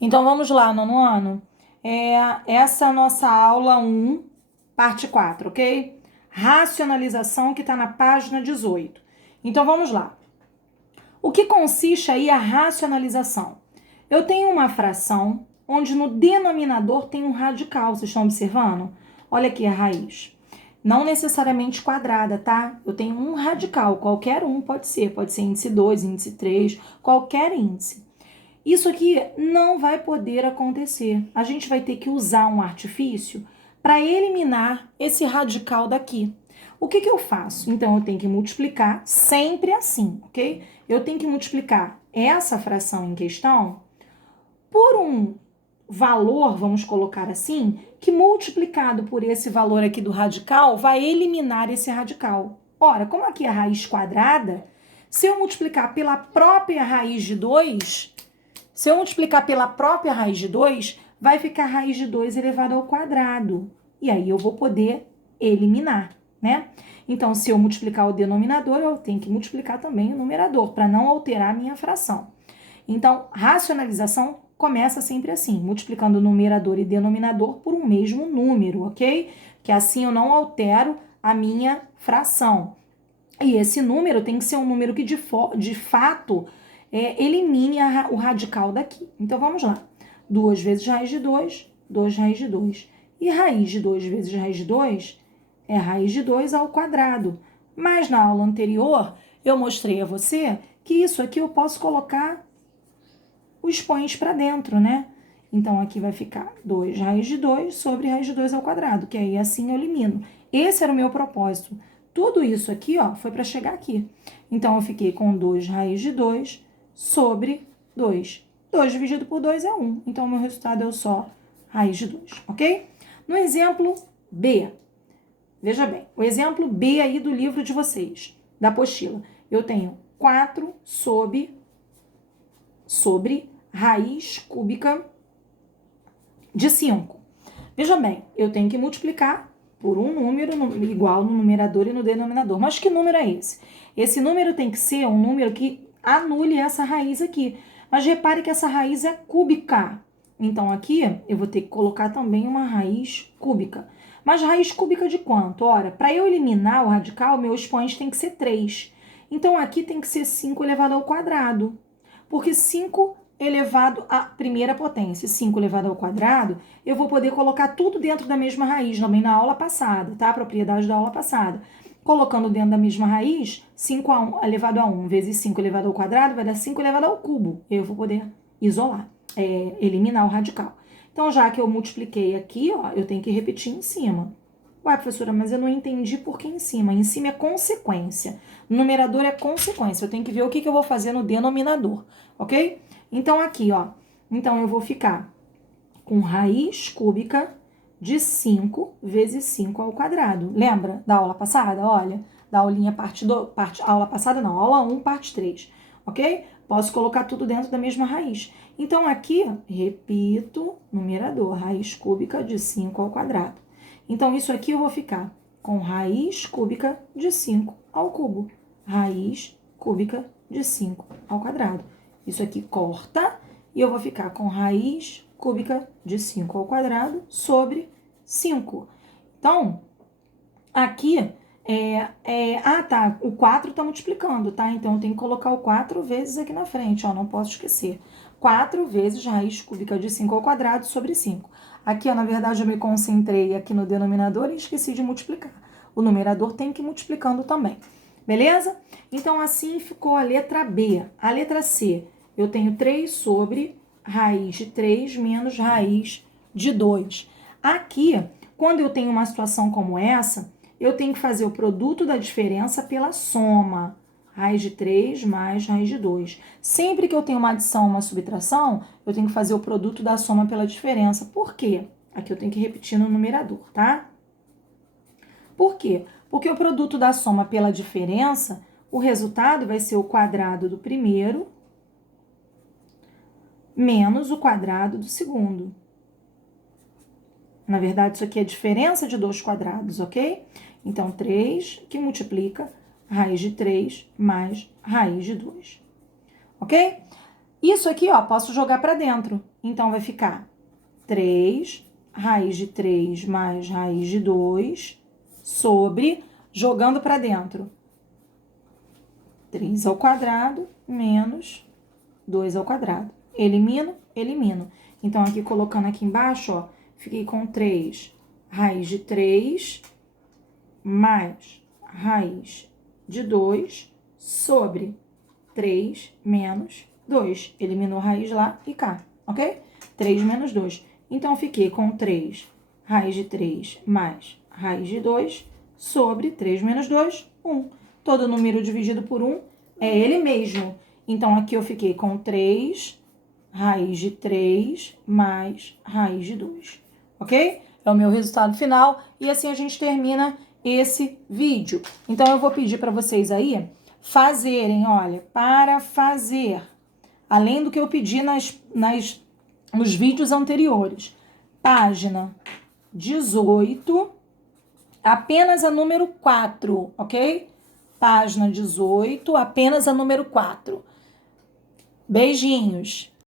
Então, vamos lá, nono ano. Essa é a nossa aula 1, parte 4, ok? Racionalização, que está na página 18. Então, vamos lá. O que consiste aí a racionalização? Eu tenho uma fração onde no denominador tem um radical, vocês estão observando? Olha aqui a raiz. Não necessariamente quadrada, tá? Eu tenho um radical, qualquer um pode ser índice 2, índice 3, qualquer índice. Isso aqui não vai poder acontecer. A gente vai ter que usar um artifício para eliminar esse radical daqui. O que eu faço? Então, eu tenho que multiplicar sempre assim, ok? Eu tenho que multiplicar essa fração em questão por um valor, vamos colocar assim, que multiplicado por esse valor aqui do radical vai eliminar esse radical. Ora, como aqui é a raiz quadrada, se eu multiplicar pela própria raiz de 2, vai ficar a raiz de 2 elevado ao quadrado. E aí eu vou poder eliminar, né? Então, se eu multiplicar o denominador, eu tenho que multiplicar também o numerador, para não alterar a minha fração. Então, racionalização começa sempre assim, multiplicando numerador e denominador por um mesmo número, ok? Que assim eu não altero a minha fração. E esse número tem que ser um número que de fato elimine o radical daqui. Então, vamos lá. 2 vezes raiz de 2, 2 raiz de 2. E raiz de 2 vezes raiz de 2 é raiz de 2 ao quadrado. Mas na aula anterior, eu mostrei a você que isso aqui eu posso colocar o expoente para dentro, né? Então, aqui vai ficar 2 raiz de 2 sobre raiz de 2 ao quadrado, que aí assim eu elimino. Esse era o meu propósito. Tudo isso aqui, ó, foi para chegar aqui. Então, eu fiquei com 2 raiz de 2 sobre 2. 2 dividido por 2 é 1. Então, o meu resultado é só raiz de 2, ok? No exemplo B, veja bem, o exemplo B aí do livro de vocês, da apostila. Eu tenho 4 sobre raiz cúbica de 5. Veja bem, eu tenho que multiplicar por um número igual no numerador e no denominador. Mas que número é esse? Esse número tem que ser um número que anule essa raiz aqui. Mas repare que essa raiz é cúbica. Então, aqui eu vou ter que colocar também uma raiz cúbica. Mas raiz cúbica de quanto? Ora, para eu eliminar o radical, meu expoente tem que ser 3. Então, aqui tem que ser 5 elevado ao quadrado. Porque 5 elevado à primeira potência, 5 elevado ao quadrado, eu vou poder colocar tudo dentro da mesma raiz, também na aula passada, tá? A propriedade da aula passada. Colocando dentro da mesma raiz, 5 elevado a 1 vezes 5 elevado ao quadrado vai dar 5 elevado ao cubo. Eu vou poder isolar, eliminar o radical. Então, já que eu multipliquei aqui, ó, eu tenho que repetir em cima. Ué, professora, mas eu não entendi por que em cima. Em cima é consequência. Numerador é consequência. Eu tenho que ver o que eu vou fazer no denominador, ok? Então, aqui, ó. Então, eu vou ficar com raiz cúbica de 5 vezes 5 ao quadrado. Lembra da aula passada? Olha, da aulinha aula passada não, aula 1, parte 3, ok? Posso colocar tudo dentro da mesma raiz. Então, aqui, repito, numerador, raiz cúbica de 5 ao quadrado. Então, isso aqui eu vou ficar com raiz cúbica de 5 ao cubo. Raiz cúbica de 5 ao quadrado. Isso aqui corta e eu vou ficar com raiz cúbica de 5 ao quadrado sobre 5. Então, aqui, o 4 tá multiplicando, tá? Então, eu tenho que colocar o 4 vezes aqui na frente, ó, não posso esquecer. 4 vezes raiz cúbica de 5 ao quadrado sobre 5. Aqui, ó, na verdade, eu me concentrei aqui no denominador e esqueci de multiplicar. O numerador tem que ir multiplicando também, beleza? Então, assim ficou a letra B. A letra C, eu tenho 3 sobre raiz de 3 menos raiz de 2. Aqui, quando eu tenho uma situação como essa, eu tenho que fazer o produto da diferença pela soma. Raiz de 3 mais raiz de 2. Sempre que eu tenho uma adição, uma subtração, eu tenho que fazer o produto da soma pela diferença. Por quê? Aqui eu tenho que repetir no numerador, tá? Por quê? Porque o produto da soma pela diferença, o resultado vai ser o quadrado do primeiro menos o quadrado do segundo. Na verdade, isso aqui é a diferença de 2 quadrados, ok? Então, 3 que multiplica raiz de 3 mais raiz de 2, ok? Isso aqui, ó, posso jogar para dentro. Então, vai ficar 3 raiz de 3 mais raiz de 2 sobre, jogando para dentro, 3 ao quadrado menos 2 ao quadrado. Elimino, elimino. Então, aqui colocando aqui embaixo, ó, fiquei com 3 raiz de 3 mais raiz de 2 sobre 3 menos 2. Eliminou raiz lá e cá, ok? 3 menos 2. Então, fiquei com 3 raiz de 3 mais raiz de 2 sobre 3 menos 2, 1. Todo número dividido por 1 é ele mesmo. Então, aqui eu fiquei com 3 raiz de 3 mais raiz de 2, ok? É o meu resultado final e assim a gente termina esse vídeo. Então, eu vou pedir para vocês aí fazerem, olha, para fazer, além do que eu pedi nos vídeos anteriores, página 18, apenas a número 4, ok? Página 18, apenas a número 4. Beijinhos!